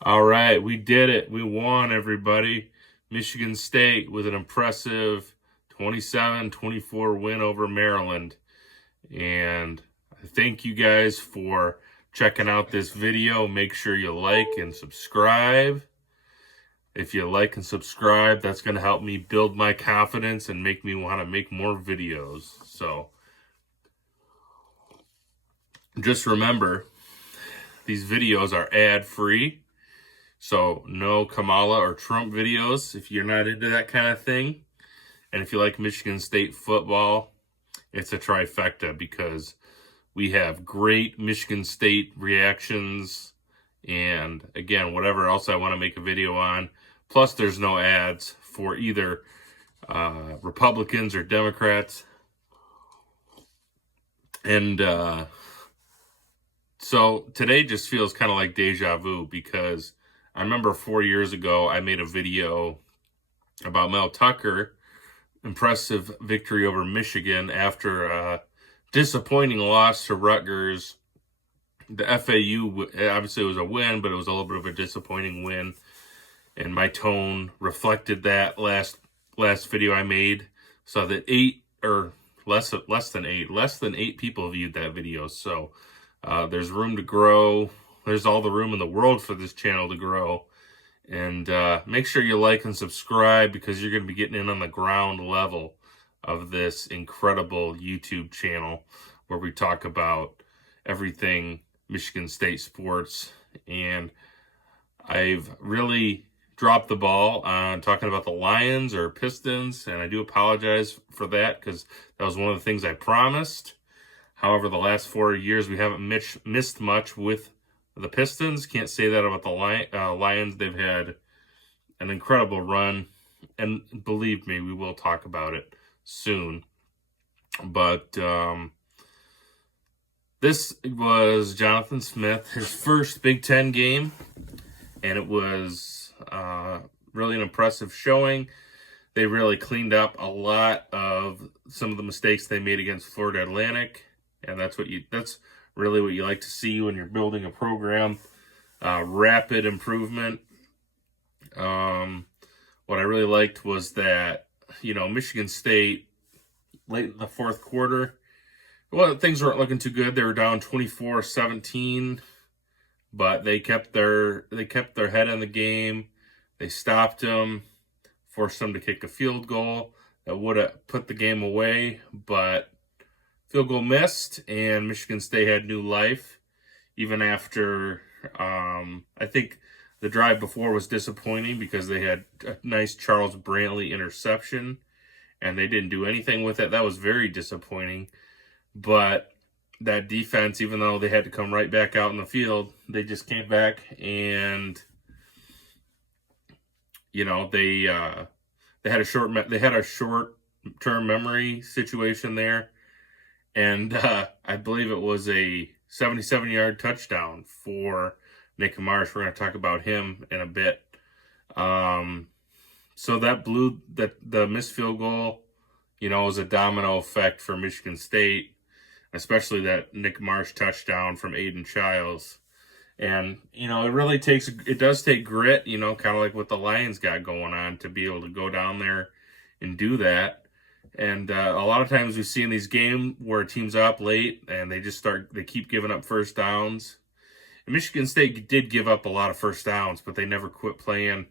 All right, we did it. We won, everybody. Michigan State with an impressive 27-24 win over Maryland. And I thank you guys for checking out this video. Make sure you like and subscribe. If you like and subscribe, that's going to help me build my confidence and make me want to make more videos. So just remember, these videos are ad-free. So no Kamala or Trump videos if you're not into that kind of thing. And if you like Michigan State football, it's a trifecta because we have great Michigan State reactions and, again, whatever else I want to make a video on. Plus, there's no ads for either Republicans or Democrats. And so today just feels kind of like deja vu because I remember 4 years ago I made a video about Mel Tucker, impressive victory over Michigan after a disappointing loss to Rutgers. The FAU, obviously it was a win, but it was a little bit of a disappointing win. And my tone reflected that last video I made. So that less than eight people viewed that video. So there's room to grow. There's all the room in the world for this channel to grow. And make sure you like and subscribe because you're going to be getting in on the ground level of this incredible YouTube channel where we talk about everything Michigan State sports. And I've really dropped the ball on talking about the Lions or Pistons, and I do apologize for that because that was one of the things I promised. However, the last 4 years we haven't missed much with the Pistons. Can't say that about the Lions. They've had an incredible run, and believe me, we will talk about it soon. But this was Jonathan Smith, his first Big Ten game, and it was really an impressive showing. They really cleaned up a lot of some of the mistakes they made against Florida Atlantic, and that's really what you like to see when you're building a program. Rapid improvement. What I really liked was that, Michigan State, late in the fourth quarter, well, things weren't looking too good. They were down 24-17, but they kept their head in the game. They stopped them, forced them to kick a field goal that would have put the game away, but field goal missed, and Michigan State had new life. Even after, I think the drive before was disappointing because they had a nice Charles Brantley interception, and they didn't do anything with it. That was very disappointing. But that defense, even though they had to come right back out in the field, they just came back and, they had a short-term memory situation there. And I believe it was a 77-yard touchdown for Nick Marsh. We're going to talk about him in a bit. So that blew the missed field goal, was a domino effect for Michigan State, especially that Nick Marsh touchdown from Aiden Childs. And, it does take grit, kind of like what the Lions got going on to be able to go down there and do that. And a lot of times we see in these games where a team's up late and they keep giving up first downs. And Michigan State did give up a lot of first downs, but they never quit playing.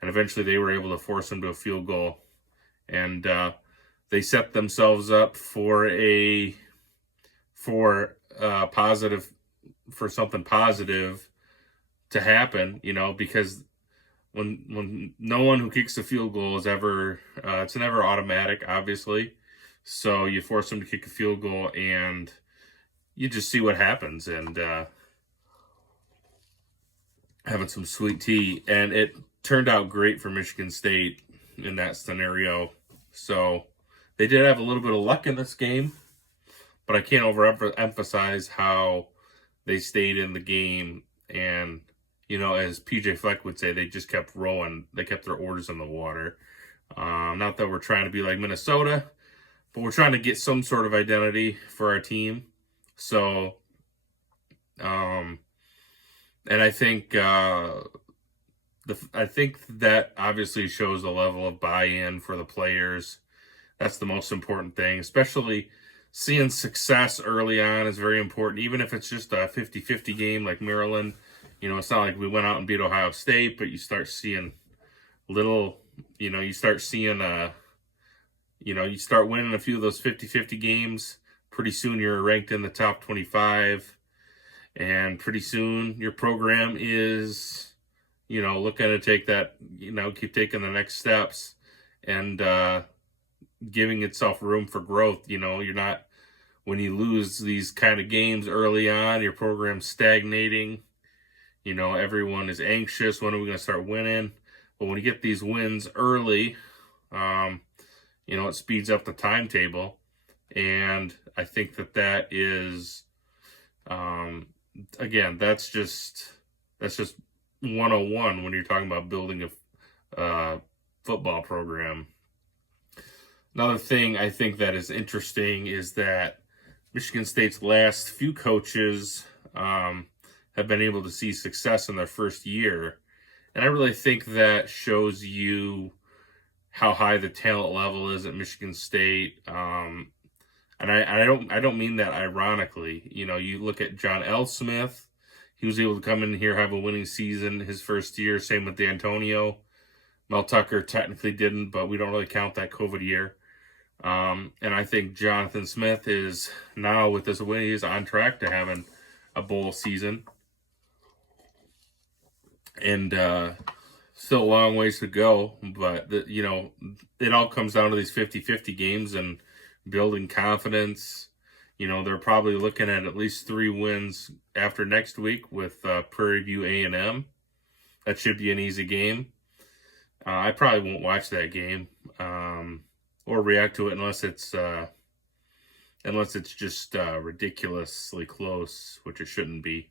And eventually they were able to force them to a field goal. And they set themselves up for something positive to happen, because when no one who kicks a field goal is ever, it's never automatic, obviously. So you force them to kick a field goal and you just see what happens. And having some sweet tea, and it turned out great for Michigan State in that scenario. So they did have a little bit of luck in this game, but I can't overemphasize how they stayed in the game. And, as PJ Fleck would say, they just kept rolling. They kept their orders in the water. Not that we're trying to be like Minnesota, but we're trying to get some sort of identity for our team. So, And I think I think that obviously shows a level of buy-in for the players. That's the most important thing, especially seeing success early on is very important, even if it's just a 50-50 game like Maryland. It's not like we went out and beat Ohio State, but you start seeing little, you start seeing, you start winning a few of those 50-50 games. Pretty soon you're ranked in the top 25, and pretty soon your program is, looking to take that, keep taking the next steps and giving itself room for growth. You're not, when you lose these kind of games early on, your program's stagnating. Everyone is anxious. When are we going to start winning? But when you get these wins early, it speeds up the timetable. And I think that is, again, that's just 101 when you're talking about building a football program. Another thing I think that is interesting is that Michigan State's last few coaches have been able to see success in their first year. And I really think that shows you how high the talent level is at Michigan State. And I don't mean that ironically. You look at John L. Smith. He was able to come in here, have a winning season his first year. Same with D'Antonio. Mel Tucker technically didn't, but we don't really count that COVID year. And I think Jonathan Smith is now, with this win, he's on track to having a bowl season. And still a long ways to go, but it all comes down to these 50-50 games and building confidence. They're probably looking at least 3 wins after next week with Prairie View A&M. That should be an easy game. I probably won't watch that game or react to it unless it's just ridiculously close, which it shouldn't be.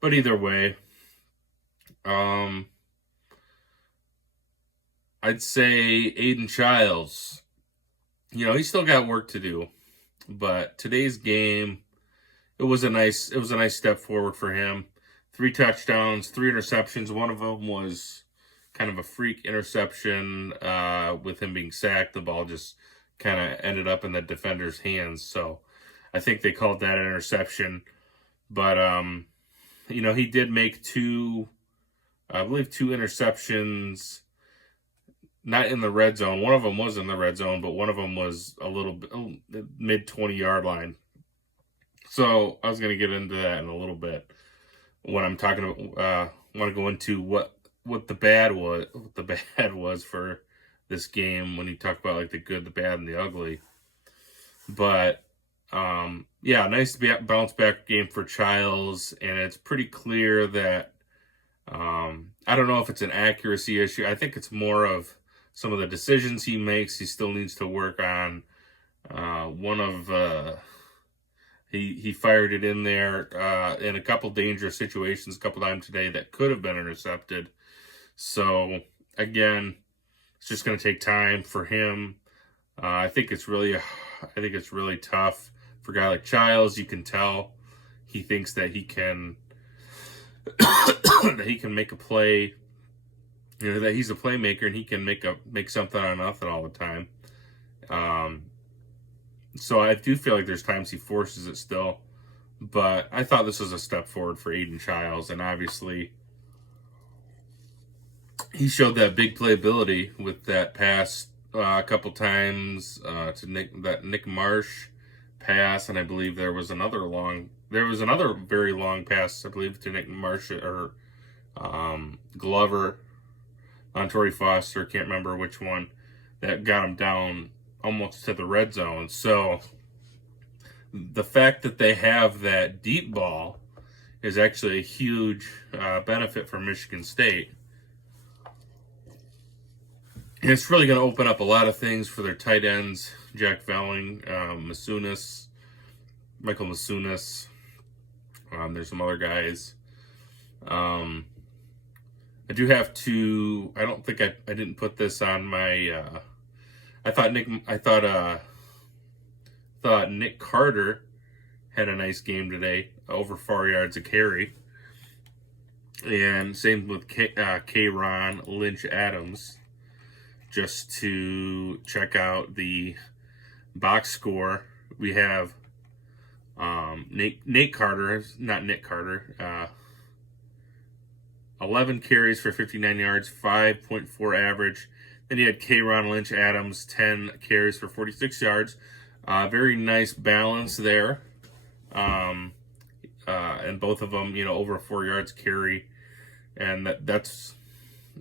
But either way, I'd say Aiden Childs. He's still got work to do, but today's game, it was a nice step forward for him. 3 touchdowns, 3 interceptions. One of them was kind of a freak interception with him being sacked. The ball just kind of ended up in the defender's hands. So I think they called that an interception. But, he did make 2 interceptions, not in the red zone. One of them was in the red zone, but one of them was a little bit mid 20-yard line. So I was going to get into that in a little bit when I'm talking about. Want to go into what the bad was for this game when you talk about like the good, the bad, and the ugly. But nice bounce back game for Childs, and it's pretty clear that I don't know if it's an accuracy issue. I think it's more of some of the decisions he makes. He still needs to work on he fired it in there in a couple dangerous situations a couple times today that could have been intercepted. So again, it's just going to take time for him. I think it's really tough for a guy like Childs. You can tell he thinks that he can that he can make a play. That he's a playmaker and he can make something out of nothing all the time. So I do feel like there's times he forces it still, but I thought this was a step forward for Aiden Childs, and obviously he showed that big playability with that pass a couple times to Nick Marsh pass, and I believe there was another very long pass, I believe, to Nick Marsh or Glover on Torrey Foster, can't remember which one, that got him down almost to the red zone. So the fact that they have that deep ball is actually a huge benefit for Michigan State. And it's really going to open up a lot of things for their tight ends, Jack Velling, Michael Masunas. There's some other guys. I do have to. I don't think I didn't put this on my. I thought Nick Carter had a nice game today, over 4 yards a carry. And same with K-Ron Lynch Adams, just to check out the box score. We have Nate Carter, not Nick Carter, 11 carries for 59 yards, 5.4 average. Then you had K-Ron Lynch Adams, 10 carries for 46 yards. Very nice balance there. And both of them, over 4 yards carry. And that's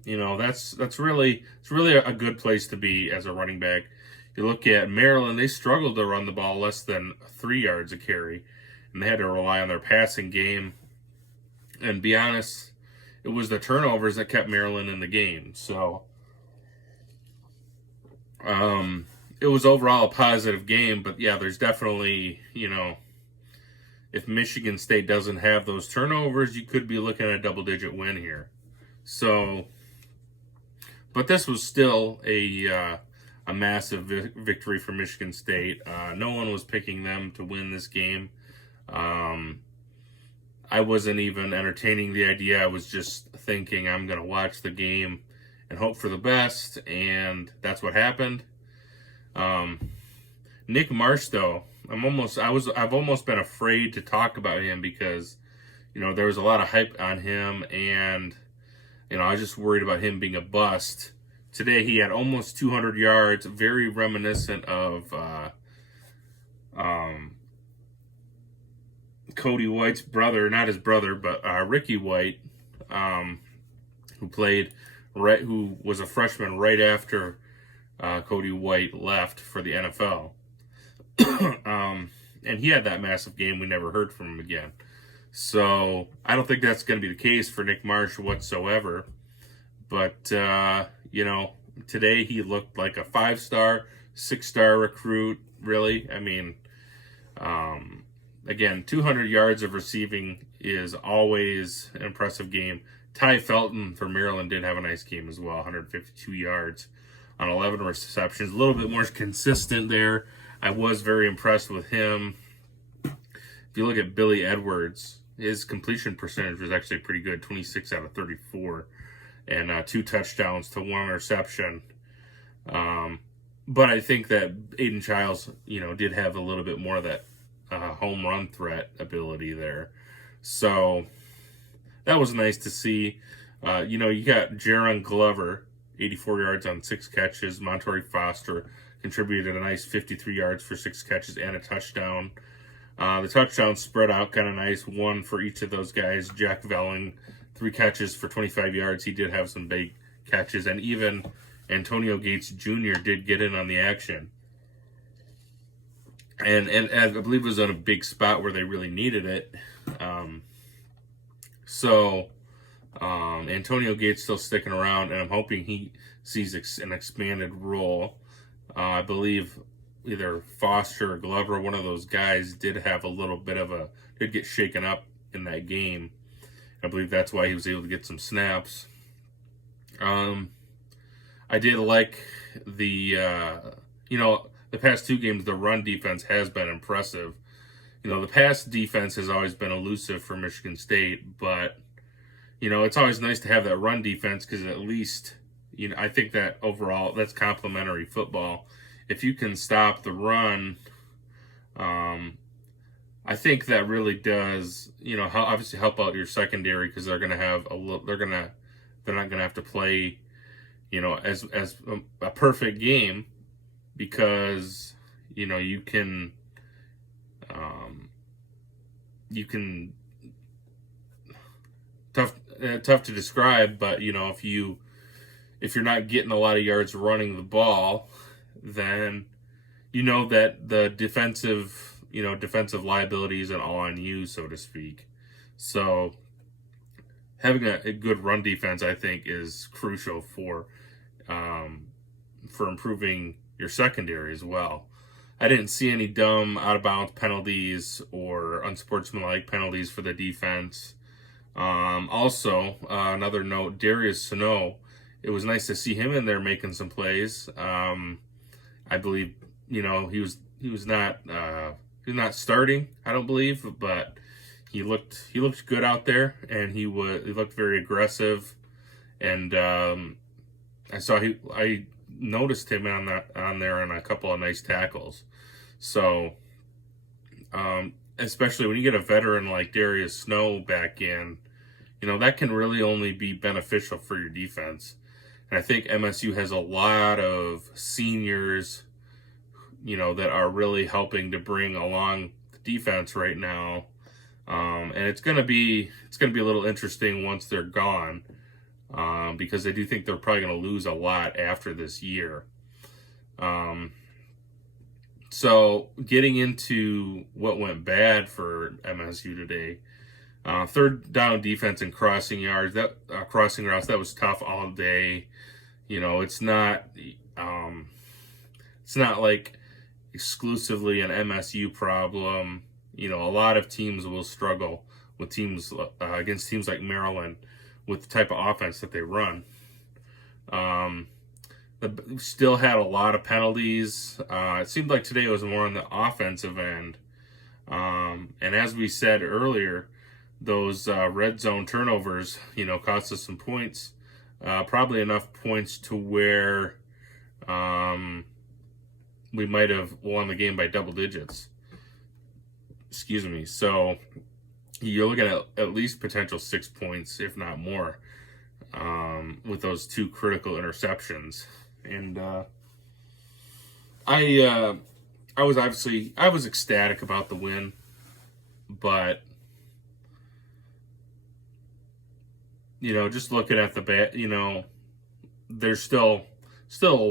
really, it's really a good place to be as a running back. You look at Maryland, they struggled to run the ball less than 3 yards a carry, and they had to rely on their passing game. And be honest, it was the turnovers that kept Maryland in the game. So it was overall a positive game, but yeah, there's definitely, if Michigan State doesn't have those turnovers, you could be looking at a double-digit win here. So, but this was still a massive victory for Michigan State. No one was picking them to win this game. I wasn't even entertaining the idea. I was just thinking I'm going to watch the game and hope for the best, and that's what happened. Nick Marsh, though, I've almost been afraid to talk about him because, there was a lot of hype on him, and, I was just worried about him being a bust. Today he had almost 200 yards, very reminiscent of Cody White's brother, not his brother, but Ricky White, who was a freshman right after Cody White left for the NFL. And he had that massive game. We never heard from him again. So I don't think that's going to be the case for Nick Marsh whatsoever. But, today he looked like a 5-star, 6-star recruit, really. I mean, again, 200 yards of receiving is always an impressive game. Ty Felton for Maryland did have a nice game as well, 152 yards on 11 receptions. A little bit more consistent there. I was very impressed with him. If you look at Billy Edwards, his completion percentage was actually pretty good, 26 out of 34, and 2 touchdowns to 1 interception. But I think that Aiden Childs, did have a little bit more of that home run threat ability there. So that was nice to see. You got Jaron Glover, 84 yards on 6 catches. Montorie Foster contributed a nice 53 yards for 6 catches and a touchdown. The touchdowns spread out kind of nice, 1 for each of those guys. Jack Velling, 3 catches for 25 yards. He did have some big catches, and even Antonio Gates Jr. did get in on the action. And I believe it was on a big spot where they really needed it. Antonio Gates still sticking around, and I'm hoping he sees an expanded role. I believe either Foster or Glover, one of those guys, did have a little bit did get shaken up in that game. I believe that's why he was able to get some snaps. I did like the past 2 games, the run defense has been impressive. The pass defense has always been elusive for Michigan State, but, it's always nice to have that run defense because at least, I think that overall that's complementary football. If you can stop the run, I think that really does, obviously help out your secondary because they're going to have they're not going to have to play, as a perfect game because, you can tough to describe, but if you're not getting a lot of yards running the ball, then that the defensive liability isn't all on you, so to speak. So having a good run defense, I think, is crucial for improving your secondary as well. I didn't see any dumb out-of-bounds penalties or unsportsmanlike penalties for the defense. Also, another note, Darius Snow, it was nice to see him in there making some plays. I believe, he was not starting, I don't believe, but he looked good out there, and he looked very aggressive, and I noticed him on there on a couple of nice tackles. So especially when you get a veteran like Darius Snow back in, that can really only be beneficial for your defense. And I think MSU has a lot of seniors, that are really helping to bring along the defense right now. And it's gonna be a little interesting once they're gone, because I do think they're probably gonna lose a lot after this year. So getting into what went bad for MSU today, third down defense and crossing yards. Crossing routes, that was tough all day. It's not like exclusively an MSU problem. A lot of teams will struggle with teams against teams like Maryland with the type of offense that they run. Still had a lot of penalties. It seemed like today was more on the offensive end. And as we said earlier, those red zone turnovers, cost us some points. Probably enough points to where we might have won the game by double digits. Excuse me. So you're looking at least potential 6 points, if not more, with those two critical interceptions. And I was ecstatic about the win, but just looking at the bat, there's still definitely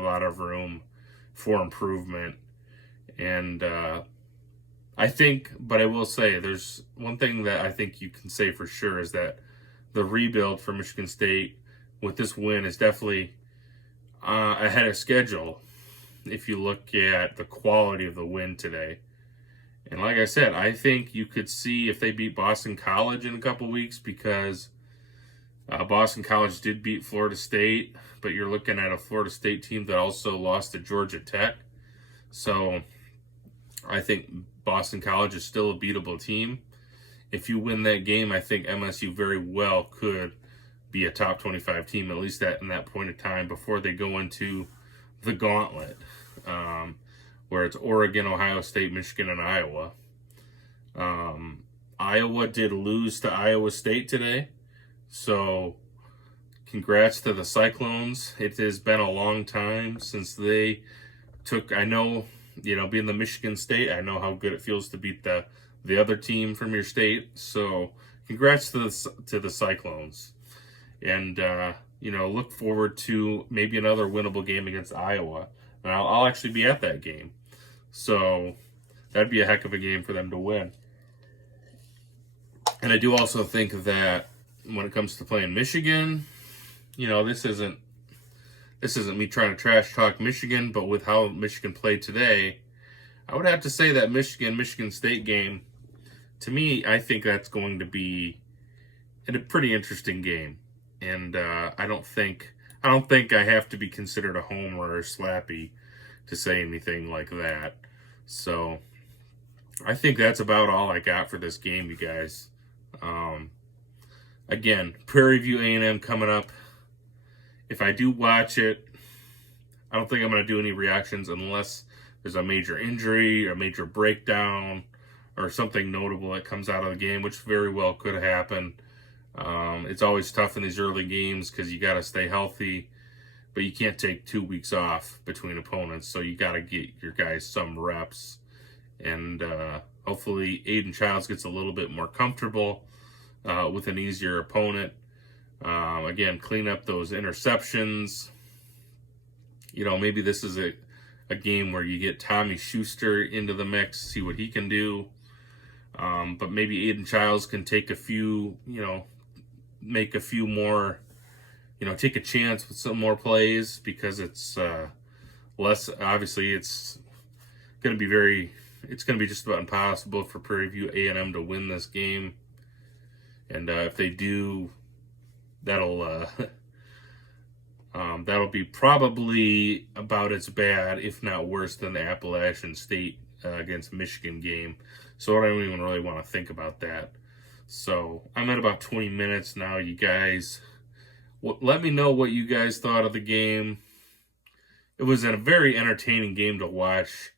a lot of room for improvement. And but I will say, there's one thing that I think you can say for sure is that the rebuild for Michigan State with this win is definitely ahead of schedule if you look at the quality of the win today. And like I said, I think you could see if they beat Boston College in a couple weeks, because Boston College did beat Florida State, but you're looking at a Florida State team that also lost to Georgia Tech. So I think Boston College is still a beatable team. If you win that game, I think MSU very well could be a top 25 team, at least in that point of time before they go into the gauntlet, where it's Oregon, Ohio State, Michigan, and Iowa. Iowa did lose to Iowa State today, so congrats to the Cyclones. It has been a long time since they took, I know, being the Michigan State, I know how good it feels to beat the other team from your state. So congrats to the Cyclones. And, look forward to maybe another winnable game against Iowa. And I'll actually be at that game. So that'd be a heck of a game for them to win. And I do also think that when it comes to playing Michigan, this isn't me trying to trash talk Michigan, but with how Michigan played today, I would have to say that Michigan State game, to me, I think that's going to be a pretty interesting game. And I don't think I have to be considered a homer or slappy to say anything like that. So I think that's about all I got for this game, you guys. Again, Prairie View A&M coming up. If I do watch it, I don't think I'm going to do any reactions unless there's a major injury, a major breakdown, or something notable that comes out of the game, which very well could happen. It's always tough in these early games because you got to stay healthy, but you can't take 2 weeks off between opponents, so you got to get your guys some reps. And hopefully Aiden Childs gets a little bit more comfortable with an easier opponent. Again, clean up those interceptions. Maybe this is a game where you get Tommy Schuster into the mix, see what he can do. But maybe Aiden Childs can take a few, make a few more, take a chance with some more plays, because it's less, obviously it's going to be just about impossible for Prairie View A&M to win this game. And if they do, that'll be probably about as bad, if not worse, than the Appalachian State against Michigan game. So I don't even really want to think about that. So I'm at about 20 minutes now, you guys. Let me know what you guys thought of the game. It was a very entertaining game to watch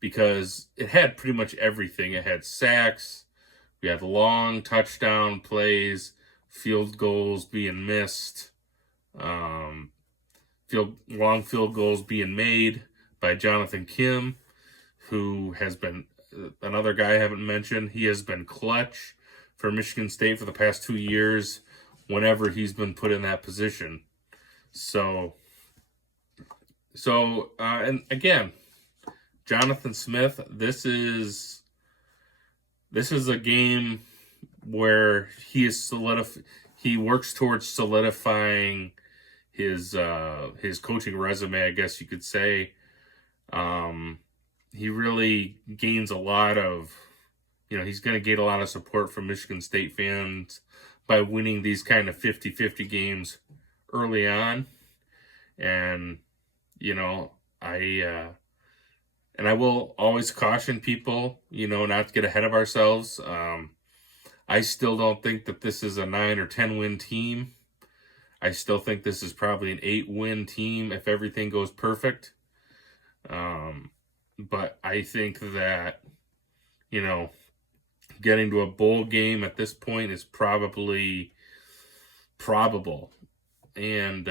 because it had pretty much everything. It had sacks, we had long touchdown plays, field goals being missed, long field goals being made by Jonathan Kim, who has been another guy I haven't mentioned. He has been clutch for Michigan State for the past 2 years whenever he's been put in that position. So and again, Jonathan Smith, this is a game where he works towards solidifying his coaching resume, I guess you could say. He really gains a lot of, he's going to gain a lot of support from Michigan State fans by winning these kind of 50-50 games early on. And, I will always caution people, not to get ahead of ourselves. I still don't think that this is a 9 or 10 win team. I still think this is probably an 8-win team if everything goes perfect. But I think that, getting to a bowl game at this point is probably probable. And,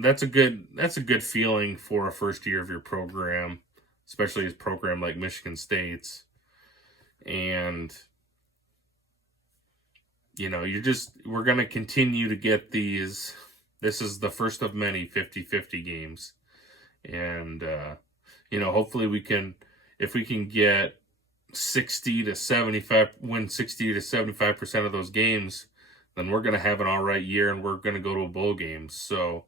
that's a good feeling for a first year of your program, especially a program like Michigan State's. And, we're going to continue to get these. This is the first of many 50-50 games. And, hopefully if we can get 60 to 75% of those games, then we're going to have an all right year and we're going to go to a bowl game. So,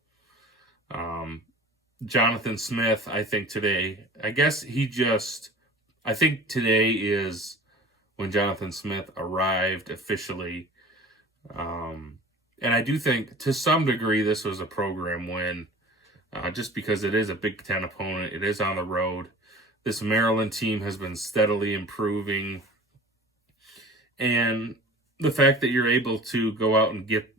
Jonathan Smith, I think today is when Jonathan Smith arrived officially. And I do think to some degree this was a program win, just because it is a Big Ten opponent. It is on the road. This Maryland team has been steadily improving. And the fact that you're able to go out and get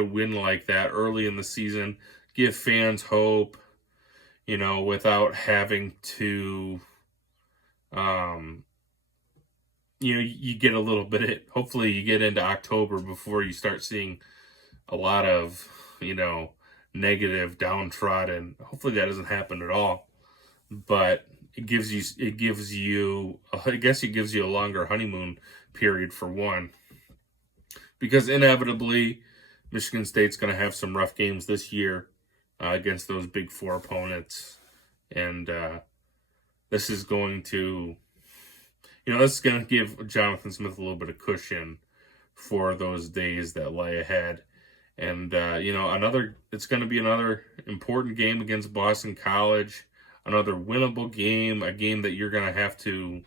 a win like that early in the season, give fans hope, without having to, you get a little bit, hopefully you get into October before you start seeing a lot of, negative, downtrodden. Hopefully that doesn't happen at all. But it gives you a longer honeymoon period for one. Because inevitably, Michigan State's going to have some rough games this year against those Big Four opponents. And this is going to give Jonathan Smith a little bit of cushion for those days that lie ahead. And, it's going to be another important game against Boston College, another winnable game, a game that you're going to have to,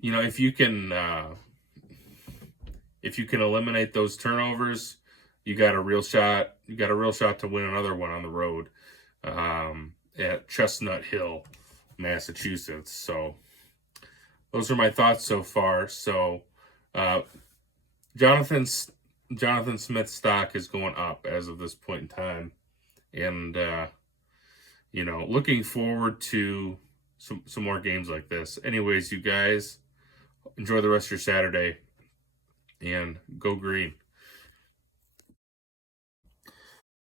if you can eliminate those turnovers, you got a real shot to win another one on the road at Chestnut Hill, Massachusetts. So those are my thoughts so far. So Jonathan Smith's stock is going up as of this point in time. And, looking forward to some more games like this. Anyways, you guys, enjoy the rest of your Saturday and go green.